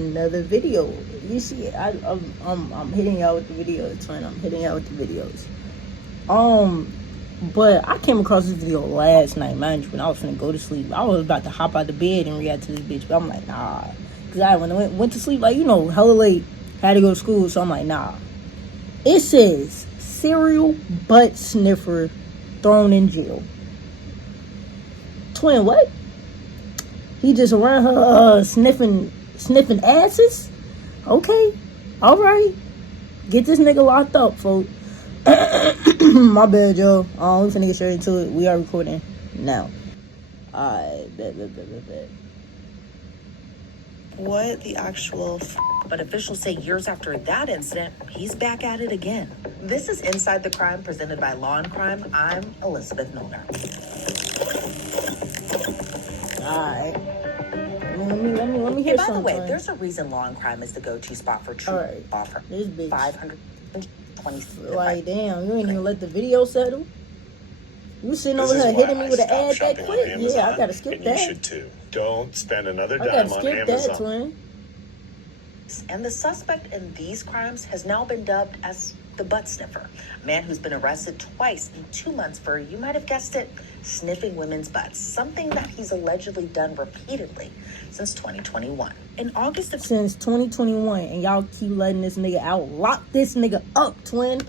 another video. You see, I'm hitting y'all with the videos, twin. I'm hitting y'all with the videos. But I came across this video last night, mind you, when I was finna go to sleep. I was about to hop out the bed and react to this bitch, but I'm like, nah. Because when I went to sleep, like, you know, hella late, had to go to school, so I'm like, nah. It says, serial butt sniffer thrown in jail. Twin, what? He just around her sniffing asses? Okay. Alright. Get this nigga locked up, folks. My bad, yo. We finna get straight into it. We are recording now. Alright, bet. What the actual But officials say years after that incident, he's back at it again. This is Inside the Crime, presented by Law&Crime. I'm Elizabeth Milner. Alright. Let me hear By something. the way, there's a reason Law&Crime is the go-to spot for true offer. This bitch. 520. Like, damn, you ain't even let the video settle. You sitting over here hitting me with an ad that quick? Yeah, I gotta skip that. You should too. Don't spend another dime I gotta on skip Amazon. that, twin. And the suspect in these crimes has now been dubbed as the butt sniffer, a man who's been arrested twice in 2 months for, you might have guessed it, sniffing women's butts, something that he's allegedly done repeatedly since 2021. In August of Since 2021, and y'all keep letting this nigga out. Lock this nigga up, twin.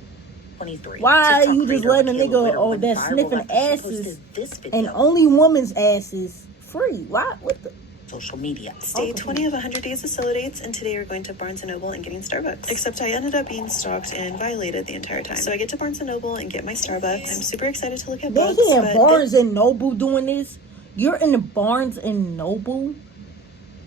23. Why TikTok you just creator letting a Michaela nigga Witter went that viral sniffing after she asses posted this video and only woman's asses free? Why? What the? social media. It's day 20 of 100 days of solo dates, and today we're going to Barnes & Noble and getting Starbucks. Except I ended up being stalked and violated the entire time. So I get to Barnes & Noble and get my Starbucks. I'm super excited to look at books. They in Barnes and Noble doing this? You're in the Barnes and Noble?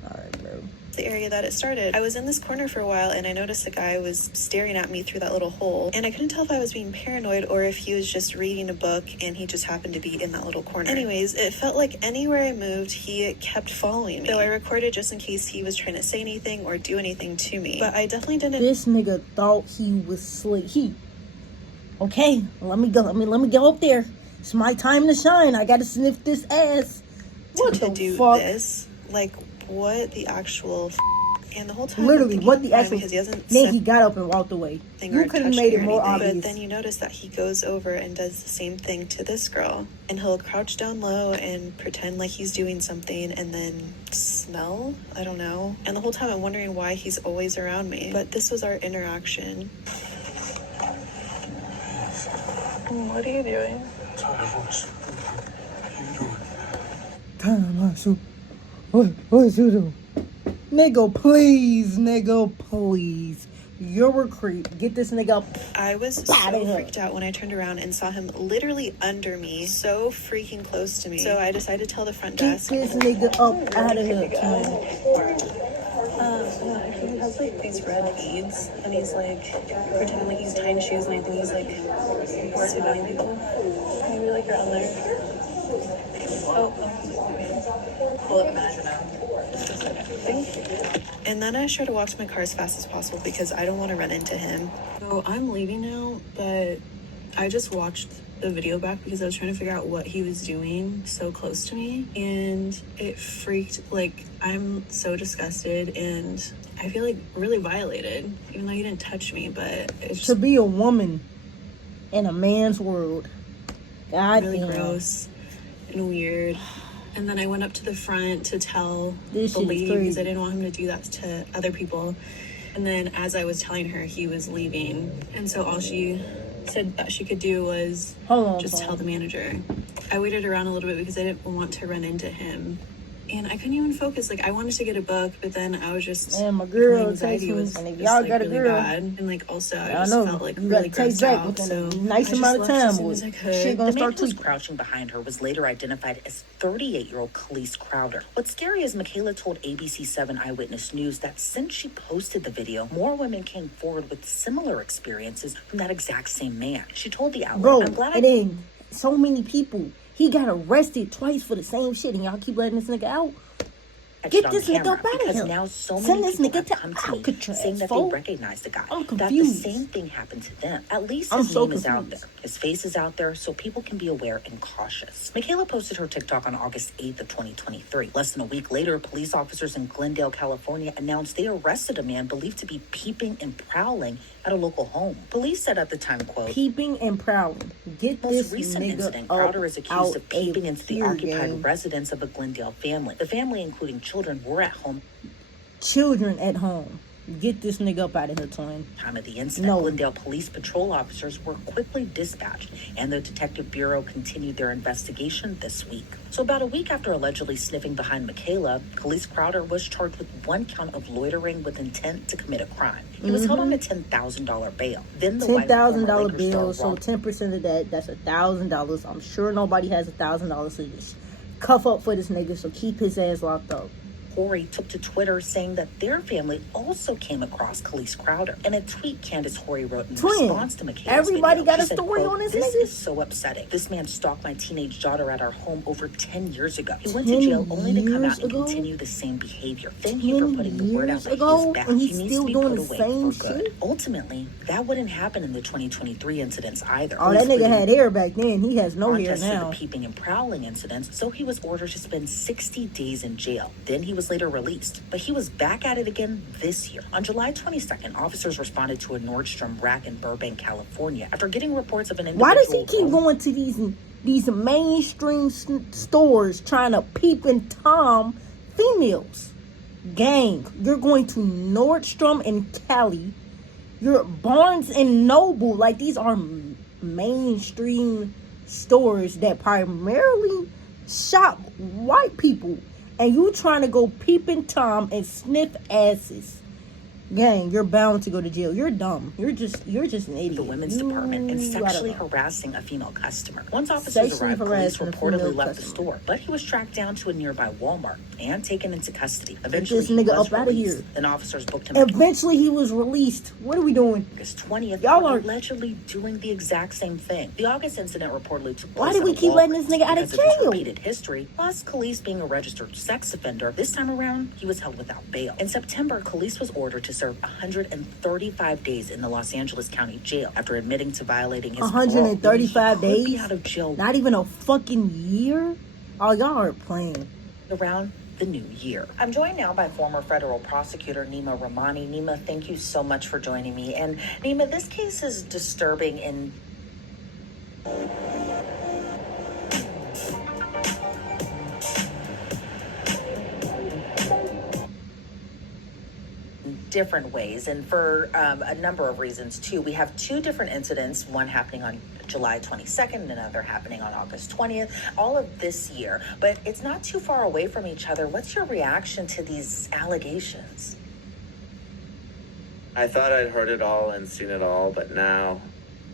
Alright, bro. The area that it started. I was in this corner for a while and I noticed a guy was staring at me through that little hole, and I couldn't tell if I was being paranoid or if he was just reading a book and he just happened to be in that little corner. Anyways, it felt like anywhere I moved he kept following me, so I recorded just in case he was trying to say anything or do anything to me, but I definitely didn't. This nigga thought he was slick. Okay, let me go up there. It's my time to shine. I gotta sniff this ass. What to the do fuck? this, like, what the actual and the whole time literally what the actual because he hasn't then he got up and walked away. You could have made it more obvious. But then you notice that he goes over and does the same thing to this girl, and he'll crouch down low and pretend like he's doing something and then smell, I don't know, and the whole time I'm wondering why he's always around me. But this was our interaction. What are you doing? What you do? Nigga, please. You're a creep. Get this nigga up. I was so freaked out when I turned around and saw him literally under me, so freaking close to me. So I decided to tell the front desk. Get this nigga up out of here, He has like these red beads, and he's like pretending like he's tying shoes, and I think he's like soothing people. Maybe like around there. Pull up the manager now. Thank you. And then I try to walk to my car as fast as possible because I don't want to run into him. So I'm leaving now, but I just watched the video back because I was trying to figure out what he was doing so close to me, and it freaked, like, I'm so disgusted and I feel like really violated, even though he didn't touch me, but it's just to be a woman in a man's world. God really damn. gross and weird. And then I went up to the front to tell This the shit is lady crazy. because I didn't want him to do that to other people. And then as I was telling her, he was leaving. And so all she said that she could do was just tell the manager. I waited around a little bit because I didn't want to run into him. And I couldn't even focus. Like, I wanted to get a book, but then I was just... Man, my girl my anxiety was and if just, y'all like, got a really girl, bad. And, like, also, I just know felt, like, you really gotta take grossed back out. within So a nice I just amount of left time, as soon boy. as I could. Shit gonna The man start who was tweaking. crouching behind her was later identified as 38-year-old Khalees Crowder. What's scary is Michaela told ABC7 Eyewitness News that since she posted the video, more women came forward with similar experiences from that exact same man. She told the outlet, Bro, I'm glad it ain't so many people. He got arrested twice for the same shit, and y'all keep letting this nigga out. catch it Get on this nigga camera up outta because here. now so Send many this people nigga have to come to me Alcatraz, saying that fool. they recognize the guy. I'm That the confused. same thing happened to them. At least I'm his so name is out there. confused. His face is out there so people can be aware and cautious. Michaela posted her TikTok on August 8th of 2023. Less than a week later, police officers in Glendale, California announced they arrested a man believed to be peeping and prowling at a local home. Police said at the time, quote, Peeping and prowling. Get this most recent nigga incident, up Crowder is accused out of peeping into the here, occupied gang. residence of a Glendale family. The family, including children, were at home. Children at home. Get this nigga up out of here, twin. Time of the incident, No. Glendale police patrol officers were quickly dispatched, and the detective bureau continued their investigation this week. So about a week after allegedly sniffing behind Michaela, Khalees Crowder was charged with 1 count of loitering with intent to commit a crime. He was held on a $10,000 bail. Then the wife of former $10,000 Lakers star bill, so 10% of that, that's $1,000. I'm sure nobody has $1,000 to just cuff up for this nigga, so keep his ass locked up. Horry took to Twitter saying that their family also came across Khalees Crowder. In a tweet, Candace Horry wrote in response to Michaela's Everybody video, got she a said, story quote, on this "This nigga? is so upsetting. This man stalked my teenage daughter at our home over 10 years ago. He went to jail only to come out and continue the same behavior. Thank you for putting the word out that he is back. and He he's needs still to be doing put the away same for good." shit? Ultimately, that wouldn't happen in the 2023 incidents either. Oh, that Police nigga believe had hair back then. He has no hair contested now. the peeping and prowling incidents, so he was ordered to spend 60 days in jail. Then he was later released, but he was back at it again this year. On July 22nd, officers responded to a Nordstrom rack in Burbank, California, after getting reports of an individual. Why does he keep going to these mainstream stores trying to peep and tom females? Gang, you're going to Nordstrom and Cali. You're Barnes and Noble. Like, these are mainstream stores that primarily shop white people. And you trying to go peep and tom and sniff asses. Gang, you're bound to go to jail. You're dumb. You're just an idiot. The women's department and sexually harassing a female customer. Once officers arrived, police reportedly left the store, but he was tracked down to a nearby Walmart and taken into custody. Eventually, this nigga he was up out of released. here. Then officers booked him. Eventually, he was released. What are we doing? August 20th, Y'all are allegedly doing the exact same thing. The August incident reportedly took place. Why did we at a keep letting this Walgreens nigga out of because his jail? repeated history, plus Khalees being a registered sex offender. This time around, he was held without bail. In September, Khalees was ordered to serve 135 days in the Los Angeles County Jail after admitting to violating his 135 parole. He could be days? out of jail Not even a fucking year? Oh, y'all are playing. around the new year. I'm joined now by former federal prosecutor Nima Rahmani. Nima, thank you so much for joining me. And Nima, this case is disturbing in different ways, and for a number of reasons too. We have 2 different incidents, one happening on July 22nd and another happening on August 20th, all of this year, but it's not too far away from each other. What's your reaction to these allegations? I thought I'd heard it all and seen it all, but now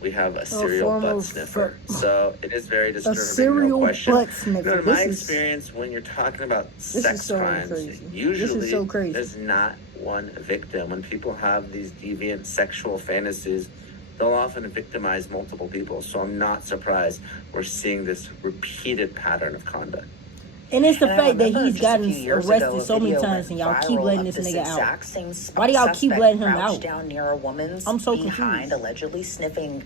we have a serial butt sniffer. So it is very disturbing. A serial no question. butt sniffer. In my experience, when you're talking about sex so crimes, crazy. usually This is so crazy. there's not one victim. When people have these deviant sexual fantasies, they'll often victimize multiple people. So I'm not surprised we're seeing this repeated pattern of conduct. And it's the And I fact that remember he's just a gotten few years arrested ago, a so many video times, and went y'all keep viral letting of this nigga out. exact same Why do y'all keep suspect letting him crouched out? down near a woman's I'm so behind, confused. allegedly sniffing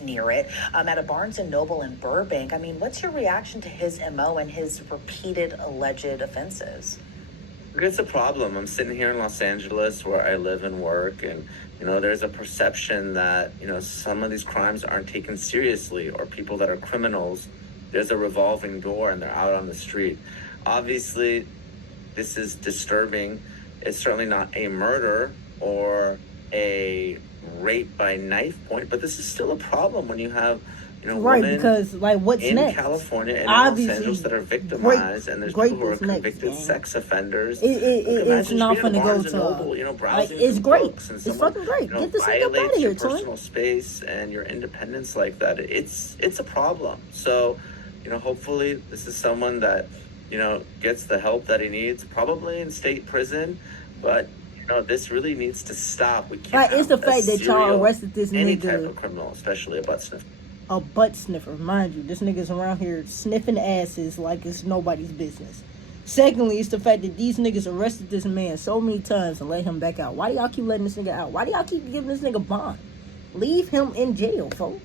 near it at a Barnes and Noble in Burbank. I mean, what's your reaction to his MO and his repeated alleged offenses? It's a problem. I'm sitting here in Los Angeles where I live and work, and there's a perception that some of these crimes aren't taken seriously, or people that are criminals, there's a revolving door and they're out on the street. Obviously, this is disturbing. It's certainly not a murder or a rape by knife point, but this is still a problem when you have Right, women because what's in next? California and Obviously, in Los Angeles that are victimized, and there's people who are convicted sex offenders. It's not going to go to to browsing it's through great. books, and It's someone, fucking great. Get this nigga up violates out of here, your Tony. personal space and your independence like that. It's a problem. So, hopefully this is someone that gets the help that he needs, probably in state prison, but this really needs to stop. We can't. Right, it's the fact that y'all serial, arrested this any nigga. type of criminal, especially a butt sniffer. A butt sniffer, mind you. This nigga's around here sniffing asses like it's nobody's business. Secondly, it's the fact that these niggas arrested this man so many times and let him back out. Why do y'all keep letting this nigga out? Why do y'all keep giving this nigga bond? Leave him in jail, folks.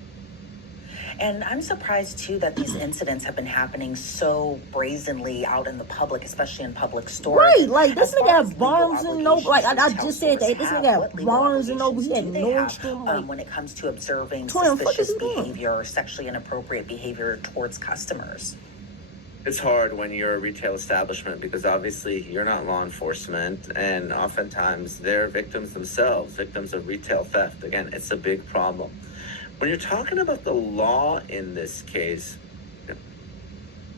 And I'm surprised, too, that these incidents have been happening so brazenly out in the public, especially in public stores. Right, like, this nigga had Barnes and Noble. Like, I just said that. This nigga had Barnes and Noble. He had Nordstrom. Like, when it comes to observing suspicious behavior or sexually inappropriate behavior towards customers. It's hard when you're a retail establishment because obviously you're not law enforcement, and oftentimes they're victims themselves, victims of retail theft. Again, it's a big problem. When you're talking about the law in this case,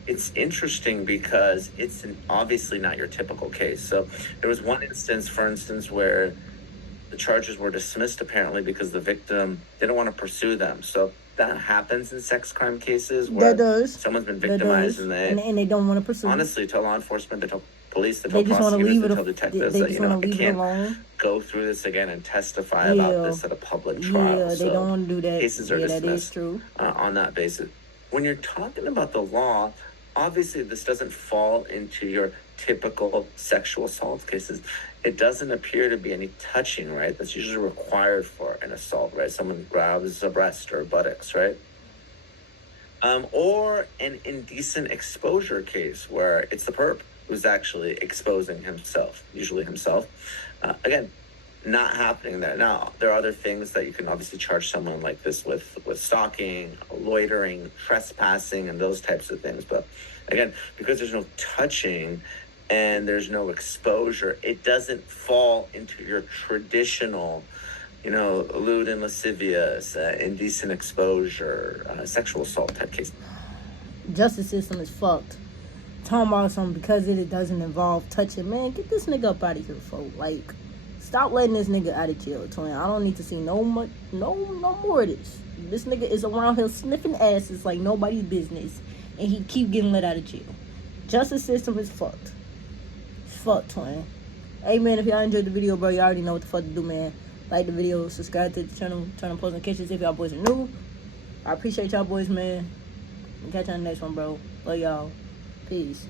it's interesting because it's obviously not your typical case. So there was one instance, for instance, where the charges were dismissed apparently because the victim didn't want to pursue them. So that happens in sex crime cases where someone's been victimized and they don't want to pursue. Honestly, tell law enforcement, they tell police, they tell just want to prosecutors, leave they tell detectives that, I can't go through this again and testify about this at a public trial. Yeah, they don't want to do that. Cases are dismissed that is true. On that basis. When you're talking about the law, obviously this doesn't fall into your typical sexual assault cases. It doesn't appear to be any touching, right? That's usually required for an assault, right? Someone grabs a breast or buttocks, right? Or an indecent exposure case where it's the perp who's actually exposing himself, usually himself. Again, not happening there. Now, there are other things that you can obviously charge someone like this with stalking, loitering, trespassing, and those types of things. But again, because there's no touching and there's no exposure, it doesn't fall into your traditional, lewd and lascivious, indecent exposure, sexual assault type case. Justice system is fucked. Talking about something because it doesn't involve touching. Man, get this nigga up out of here, folks. Like, stop letting this nigga out of jail, twin. I don't need to see no more of this. This nigga is around here sniffing asses like nobody's business, and he keep getting let out of jail. Justice system is fucked. It's fucked, twin. Hey, man, if y'all enjoyed the video, bro, you already know what the fuck to do, man. Like the video, subscribe to the channel, turn on post notifications if y'all boys are new. I appreciate y'all boys, man. Catch y'all on the next one, bro. Love y'all. Peace.